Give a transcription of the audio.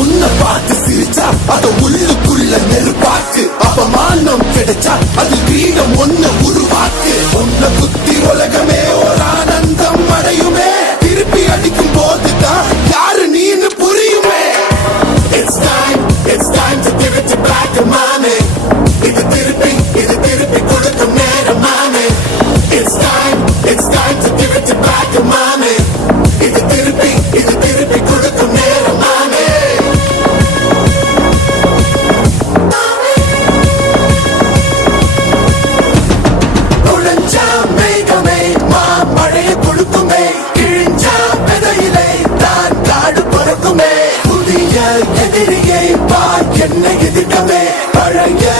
உன்னை பார்த்து சிரிச்சா அத உள்ளுக்குள்ள நெருப்பாக்கு, அப்பமானம் கிடைச்சா அது வீடம் ஒண்ணு உருவாக்கு. உன்னை குத்தி உலகமே ஒரு ஆனந்தம் அடையுமே, திருப்பி அடிக்கும் போதுதான் யாரு நீன்னு புரியுமே. It's time to give it to black and mommy. இது திருப்பி கொடுக்கும் நேரம் மாமே. It's time to give it to black and mommy. இது திருப்பி கொடுக்கும் நேரம் மாமே. குழஞ்சா மேகமே மாமழையை கொடுக்குமே, கிழிஞ்சா விதையிலே தான் காடு பொறுக்குமே. புதிய எதிரியை வா என்னை எதிர்க்கவே, பழைய